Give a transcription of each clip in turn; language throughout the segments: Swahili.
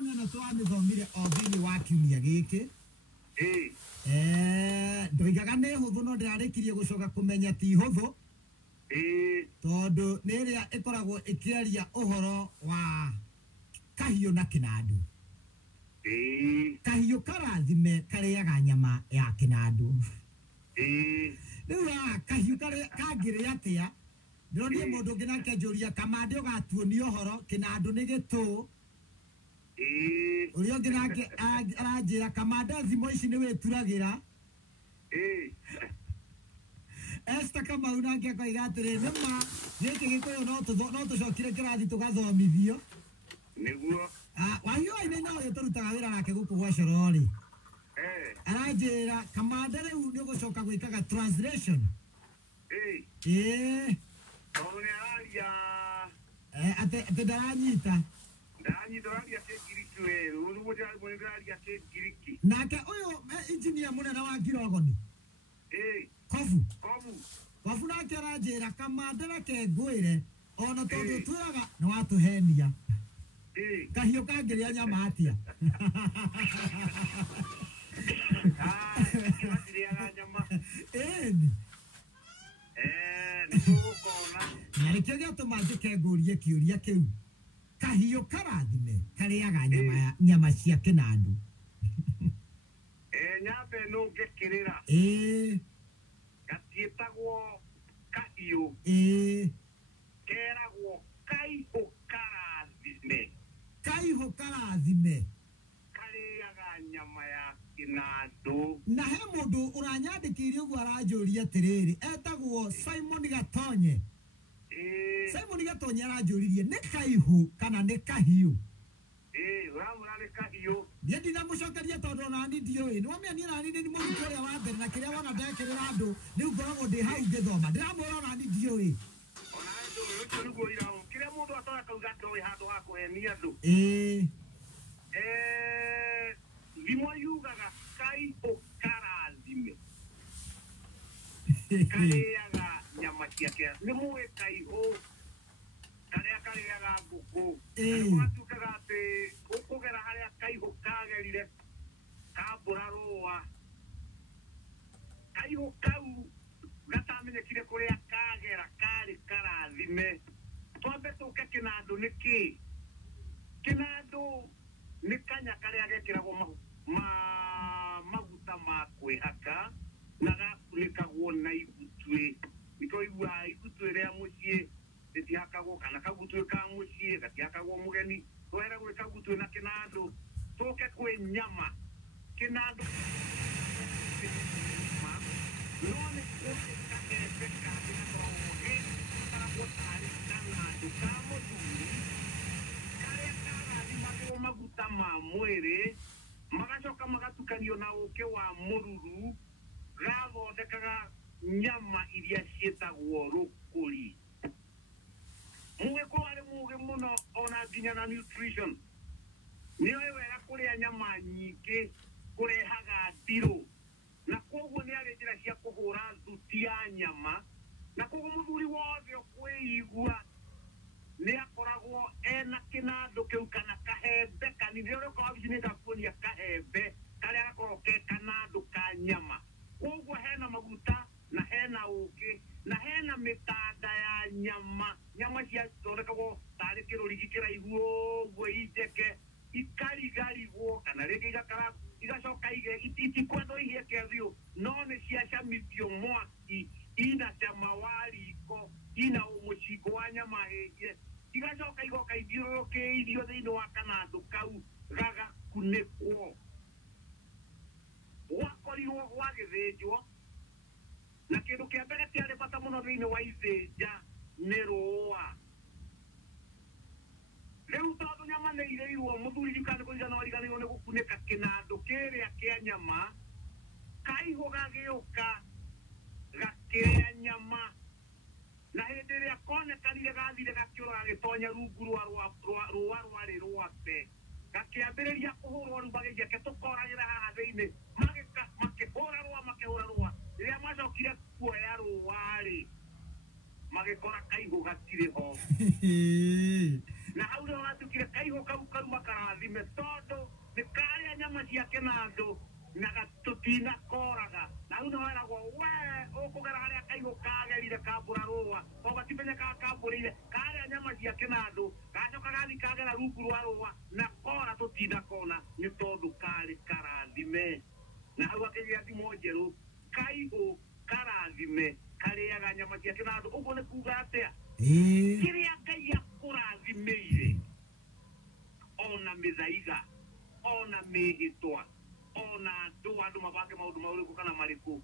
none no twamithomire o thini wa kiumia giki ndoigaga nĩ hũthũ no ndĩrarĩkirie gũcoka kũmenya ti hũthũ tondũ nĩ ĩrĩa ĩkoragwo ĩkĩaria ũhoro wa kahiũ na kĩnandũ kahiũ karathime karĩaga nyama ya kĩnandũ rĩu kahiũ kangĩrĩa atĩa ndĩronire mũndũ ũngĩ nake njũria kamande ũgatuonia ũhoro kĩnandũ nĩ gĩtũũ ũrĩa ũngĩ nake aranjĩra kamande thimo ici nĩ wĩturagĩra Esther Kamau nake akoiga atĩrĩ nĩma gĩkĩ gĩkũyũ no tũcokire kĩrathi tũgathomithio nĩguo wayũaine no ũyũ tũrutaga wĩra nake gũkũ gwa Corori aranjĩra kamande rĩu nĩ ũgũcoka gwĩkaga translation tondũ nĩ araria atĩ ndaranyita araria kĩngiriki rĩu nĩguo ndĩraria kĩngiriki nake ũyũ engineer mũnene wa Kirogoni Kobu nake aranjĩra kamande reke ngwĩre ona tondũ twĩraga nĩ watũhenia kahiũ kangĩrĩa nyama atĩa na nĩkĩo gĩatũma njĩke ngũrie kĩũria kĩu kahiũ karathime karĩaga nyama cia kĩnandũ nyambe no ngĩkĩrĩra gatiĩtagwo kahiũ keragwo kaihũ karathime karĩaga nyama ya kĩnandũ na he mũndũ ũranyandĩkĩire ũguo aranjũria atĩrĩrĩ etagwo Simon Gatonye Simon Gatonye aranjũririe nĩ kaihũ kana nĩ kahiũ ũramũra nĩ kahiũ niĩ ndinamũcokeria tondũ onani ndiũĩ nĩwamĩania nani nĩ mũrutwo ũrĩa wa mbere na kĩrĩa wona ndekĩrĩra andũ rĩu ngoragwo ndĩ hau ngĩthoma ndĩramwĩra onani ndiũĩ ũcio nĩguo ira kĩrĩa mũndũ atoya kauga ndoĩ handũ ha kũhenia andũ thimo yugaga kaihũ karathime karĩaga nyama ciake nĩ mũĩ kaihũ karĩa karĩaga ngũkũ gatuĩkaga atĩ ũkũgera harĩa kaihũ kagerire kambũra rũa kaihũ kau gatamenyekire kũrĩa kagera karĩ karathime twambe tũke kĩnandũ nĩ kĩĩ kĩnandũ nĩ kanya karĩa gekĩragwo maguta ma kwĩhaka na gakunĩkagwo na igutuĩ nĩtwaiguaga igutuĩ rĩa mũciĩ rĩtihakagwo kana kagutuĩ ka mũciĩ gatihakagwo mũgeni twera gwĩka gutuĩ na kĩnandũ tũke kwĩ nyama kĩnandũ no nĩ kũrĩ kaembe kangĩgakoragwo gĩkaragwo tarĩ kanandũ ka mũthuri karĩa karathimagĩrwo maguta ma mwĩrĩ magacoka magatukanio na ũkĩ wa mũruru gathondekaga nyama iria ciĩtagwo rũkũri mũgĩkorwo arĩ mũgĩ mũno ona nginya na nutrition nĩoĩ wega kũrĩa nyama nyingĩ kũrehaga ndirũ na koguo nĩ arĩ njĩra cia kũhũra thuti ya nyama na koguo mũthuri wothe ũkwĩigua nĩ akoragwo ena kĩnandũ kĩu kana kahembe kanini rĩrĩa ũrĩkorwo wabici nĩ ngakuonia kahembe karĩa gakoragwo ke kanandũ ka nyama koguo hena maguta na hena ũkĩ na hena mĩtanda ya nyama ciathondekagwo tarĩ kĩrũrigi kĩraihu ũguo injeke ikarigarigwo kana rĩngĩ igacoka itikwendwo ihĩke biũ no nĩ ciacamithio mwaki ina cama wa riko ina mũcingo wa nyama hĩhie igacoka igoka ithiũrũrũkĩirio thĩinĩ wa kanandũ kau gagakunĩkwo gwakorirwo gwagĩthĩnjwo na kĩndũ kĩa mbere kĩarĩ bata mũno thĩinĩ wa ithĩnja nĩ rũa rĩu tondũ nyama nĩ irĩirwo mũthuri ndikane kũigana wariganĩirwo nĩ gũkunĩka kĩnandũ kĩrĩa kĩa nyama kaihũ gagĩũka gakĩrĩa nyama na hĩndĩ ĩrĩa konekanire gathire gakĩũra gagĩtonya rungu rũa rwarĩ rwate gakĩambĩrĩria kũhũrwo rĩu magĩgĩake tũkoragĩra haha thĩinĩ makĩhũra rũa rĩrĩa macokire kuoya rũa-rĩ magĩkora kaihũ gatirĩ ho na hau rĩo gatuĩkire kaihũ kau kauma karathi kĩrathime tondũ nĩ karĩa nyama ciake na andũ na tũtinakoraga na rĩu nĩho eragwo we ũkũgera harĩa kaigũ kagerire kambũra rũa o gatimenyekaga kambũrĩire karĩa nyama ciake na andũ gacoka gathi kagera rungu rwa rũa na kora tũtinakona nĩ tondũ karĩ karathime na hau akĩgĩa thimo njerũ kaigũ karathime karĩaga nyama ciake na andũ ũguo nĩ kuga atĩa kĩrĩa Ngai akũrathimĩire ona mĩthaiga ona mĩhĩtwa ona andũ mabange maũndũ maũrĩkũ kana marĩkũ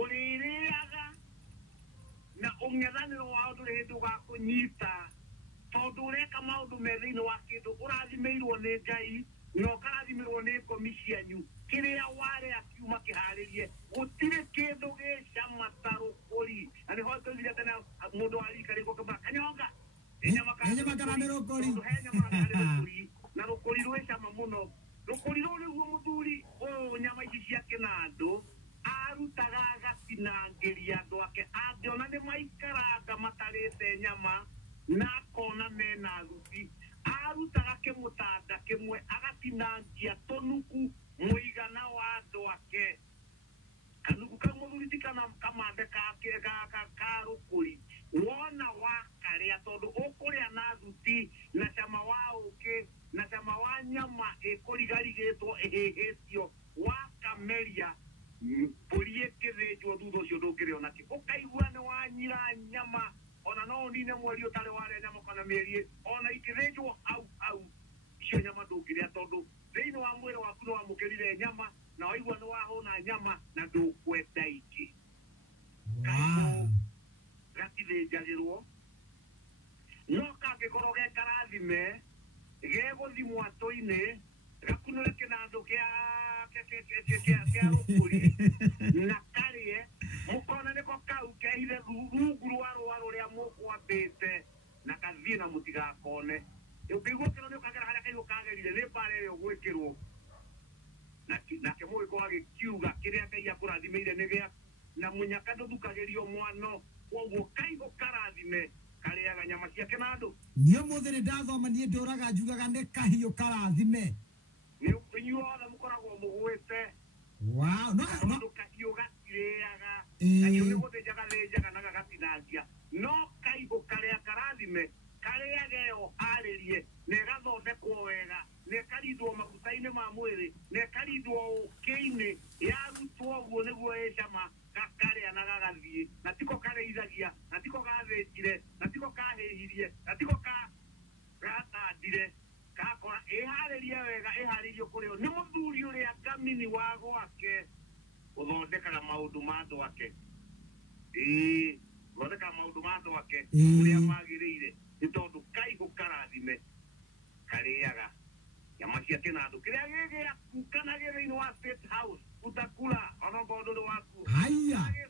ũrĩrĩaga na ũng'ethanĩro wao ndũrĩ hĩndĩ ũgakũnyita tondũ ũreka maũndũ me thĩinĩ wa kĩndũ ũrathimĩirwo nĩ Ngai na ũkarathimĩrwo nĩ ngomi cianyu kĩrĩa warĩa kiuma kĩharĩrie gũtirĩ kĩndũ gĩcama ta rũkũri na nĩho tũthire tene mũndũ wa rika rĩko kĩmara kanyonga nyama kana nĩ rũkũri na rũkũri rwĩ cama mũno rũkũri rũu nĩguo mũthuri ũyũ nyama ici ciake na andũ arutaga agatinangĩria andũ ake angĩona nĩ maikaranga matarĩte nyama na akona mena aruti arutaga kĩmũtanda kĩmwe agatinangia tũnuku mũigana wa andũ ake kanuku kau mũthuri ti kana kamande ka rũkũri wona wakarĩa tondũ ũkũrĩa na thuti na cama wa ũkĩ na cama wa nyama ĩkũrigarigĩtwo ĩhĩhĩtio wakameria mbũri ĩkĩthĩnjwo thutha ũcio ndũngĩrĩa onakĩ ũkaigua nĩ wanyira nyama ona no ũnine mweri ũtarĩ warĩa nyama kana mĩeri ona ikĩthĩnjwo hau icio nyama ndũngĩrĩa tondũ thĩinĩ wa mwĩrĩ waku nĩ wamũkĩrire nyama na waigua nĩ wahũna nyama na ndũkwenda ingĩ kaigũ gatithĩnjagĩrwo no kangĩkorwo ge karathime gegũthi mwatũ-inĩ gakunũre kĩnandũ kĩa rũkũri na karĩe mũkona nĩko kau kehithe rungu rwa rũa rũrĩa mũkwambĩte na kathiĩ na mũtigakone ũkĩigua kĩno nĩ ũkagera harĩa kaigũ kagerire nĩ mbara ĩyo gwĩkĩrwo nake mũgĩkorwo agĩkiuga kĩrĩa Ngai akũrathimĩire nĩ gĩa na mũnyaka ndũthukagĩrio mwano koguo kaigũ karathime karĩaga nyama ciake na andũ niĩ mũthĩ nĩ ndathoma niĩ ndũraga njugaga nĩ kahiũ karathime inyuothe mũkoragwo mũgwĩte tondũ kahiũ gatirĩaga kahiũ nĩ gũthĩnjaga na gagatinangia no kaigũ karĩa karathime karĩage harĩrie na ĩgathondekwo wega na ĩkarindwo maguta-inĩ ma mwĩrĩ na ĩkarindwo ũkĩ-inĩ yarutwo ũguo nĩguo ĩcama gakarĩa na gagathiĩ na tiko karĩithagia na tiko gathĩnjire na tiko kahĩhirie na tiko gatandire gakora ĩharĩrie wega ĩharĩrio kũrĩo nĩ mũthuri ũrĩa ngamini wa gwake ũthondekaga maũndũ ma andũ ake ũthondekaga maũndũ ma andũ ake ũrĩa magĩrĩire nĩ tondũ kaigũ karathime karĩaga nyama ciake na andũ kĩrĩa gĩgĩaku kana gĩ thĩinĩ wa State House utakula onokorwo ndũrĩ waku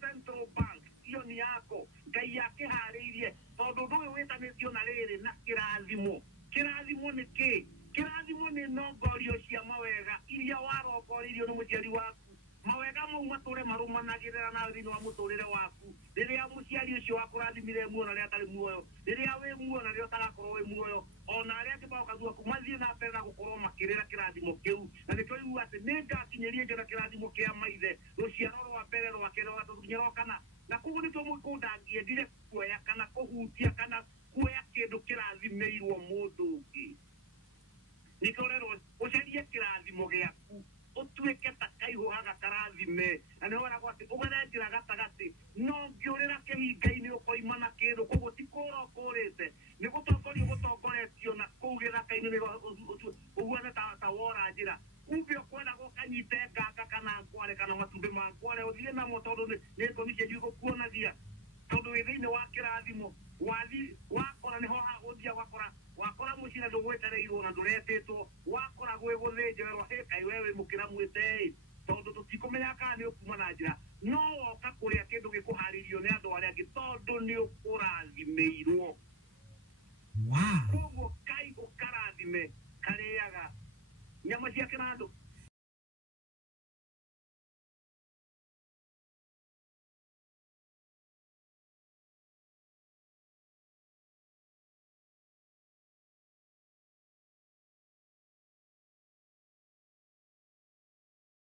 Central Bank iyo ni yako Ngai akĩharĩirie tondũ ũndũ ũyũ wĩtanĩtio na rĩrĩ na kĩrathimo kĩrathimo nĩ kĩ kĩrathimo nĩ nongorio cia mawega iria warongoririo nĩ mũciari waku mawega mau matũre marũmanagĩrĩra na thĩinĩ wa mũtũrĩre waku rĩrĩa mũciari ũcio wakũrathimire muoyo na rĩrĩa atarĩ muoyo rĩrĩa wĩ muoyo na rĩrĩa ũtagakorwo wĩ muoyo ona arĩa angĩ bao kathua kumathiĩ na mbere na gũkorwo makĩrĩra kĩrathimo kĩu na nĩkĩo igu atĩ nĩngakinyĩrie njĩra kĩrathimo kĩa maithe rũciaro rwa mbere rwa kerĩ rwa gatatũ nginya rwa kana na koguo nĩtuo mũndũ ndangĩendire kuoya kana kũhutia kana kuoya kĩndũ kĩrathimĩirwo mũndũ ũngĩ nĩkĩo rero ũcarie kĩrathimo gĩaku ũtuĩke ta kaihũ haga karathime na nĩho eragwo atĩ ũgethe njĩra gatagatĩ no ngĩũrĩra kĩhinga-inĩ ũkoima na kĩndũ koguo ti kũũra ũkũrĩte nĩ gũtongorio gũtongoretio na kũu gĩthaka-inĩ ũhuane ta wora njĩra kumbe ũkwenda gũkanyite nganga kana nkware kana matumbĩ ma nkware ũthiĩ namo tondũ nĩ ngomi cianyu igũkuonagia tondũ wĩ thĩinĩ wa kĩrathimo wathi wakora nĩho hagũthia wakora mũciĩ na ndũgwetereirwo na ndũretĩtwo wakora gwĩ gũthĩnjĩrwo kaĩ we wĩ mũkĩramwĩte tondũ tũtikũmenya kana nĩ ũkuma na njĩra no woka kũrĩa kĩndũ gĩkũharĩrio nĩ andũ arĩa angĩ tondũ nĩ ũkũrathimĩirwo koguo kaigũ karathime karĩaga nyama ciake na andũ